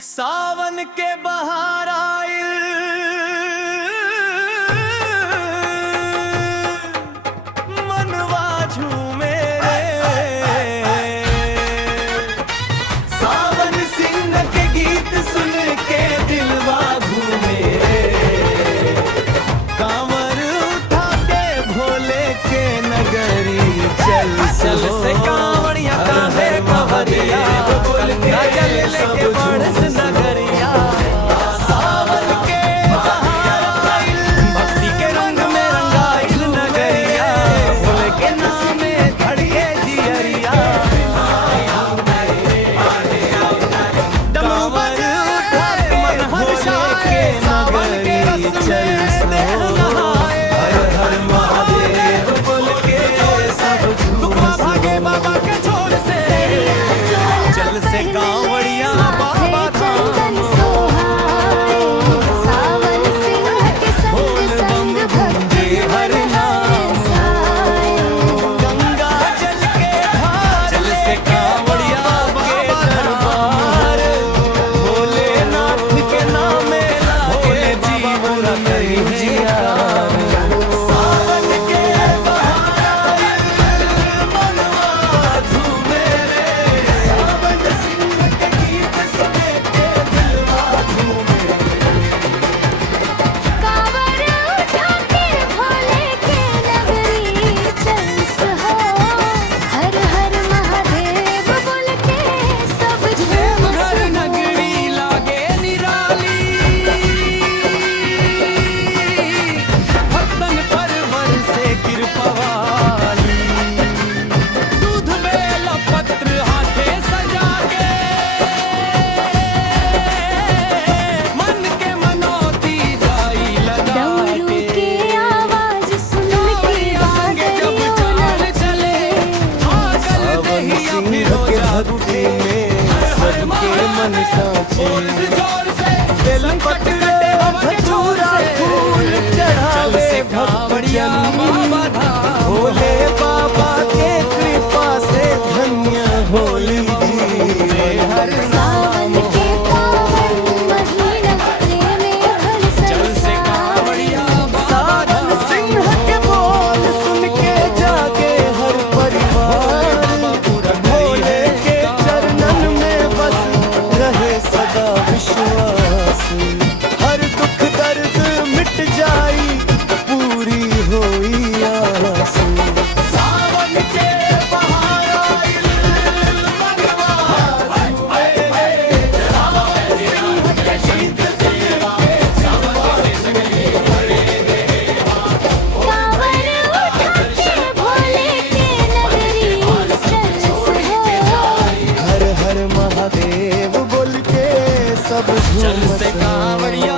सावन के बहार आइल मनवा झूमे रे। सावन सिंह के गीत सुन के दिलवा घूमे रे। कांवर उठा के भोले के नगरी चल चल से कांवड़िया कांधे कवरिया जल लेके बढ़स नगरिया। सावन के बहार आइल भक्ति के रंग में रंगाइल नगरिया। भोले के नाम में धड़के जियरिया। कांवर उठा के मन हर्षा के नगरी चल से नहाए। हर हर महादेव बोल के सब दुखा भागे बाबा के छोड़ से। चल से कांवड़िया बाबा धाम सावन सिंह के संग संग भक्ति हर नाम गंगा जल के धार। चल से कांवड़िया बाबा दरबार। भोलेनाथ के नाम लागे जीवन नहीं जिया। सावन के बहार आइल मनवा झूमे रे। सावन सिंह के गीत सुन के दिलवा झूमे कांवर उठा के भोले के नगरी चल सहो। हर हर महादेव बोल के सब झूम घर नगरी लागे निराली। भक्तन पर बरसे कृपा वाली। दूध बेल पत्र हाथे सजा के मन के मनौती जाई लगा डमरू के आवाज सुन के संगे जब चाल चले आगल दहिया फिर भक्ति में सबके मन साचे। जोर से बेल पत्र धतूरा फूल चढ़ावे कांवड़िया भक्तजन। बाबा धाम। भोले बाबा के कृपा से धन्य होली जी। हर सावन के पावन महीना प्रेमे भल चल से कांवड़िया बाबा सावन धाम। सिंह के बोल सुन के जागे हर परिवार। भोले के चरणन में बस रहे सदा विश्वास। हर दुख दर्द मिट जाई पूरी होई आस। सावन के बहार आइल मनवा झूमे रे। सावन सिंह के गीत सुन के सावन सगली कांवर उठा के भोले के नगरी चल सहो। हर हर महादेव बोल के सब चल झूम से कांवड़िया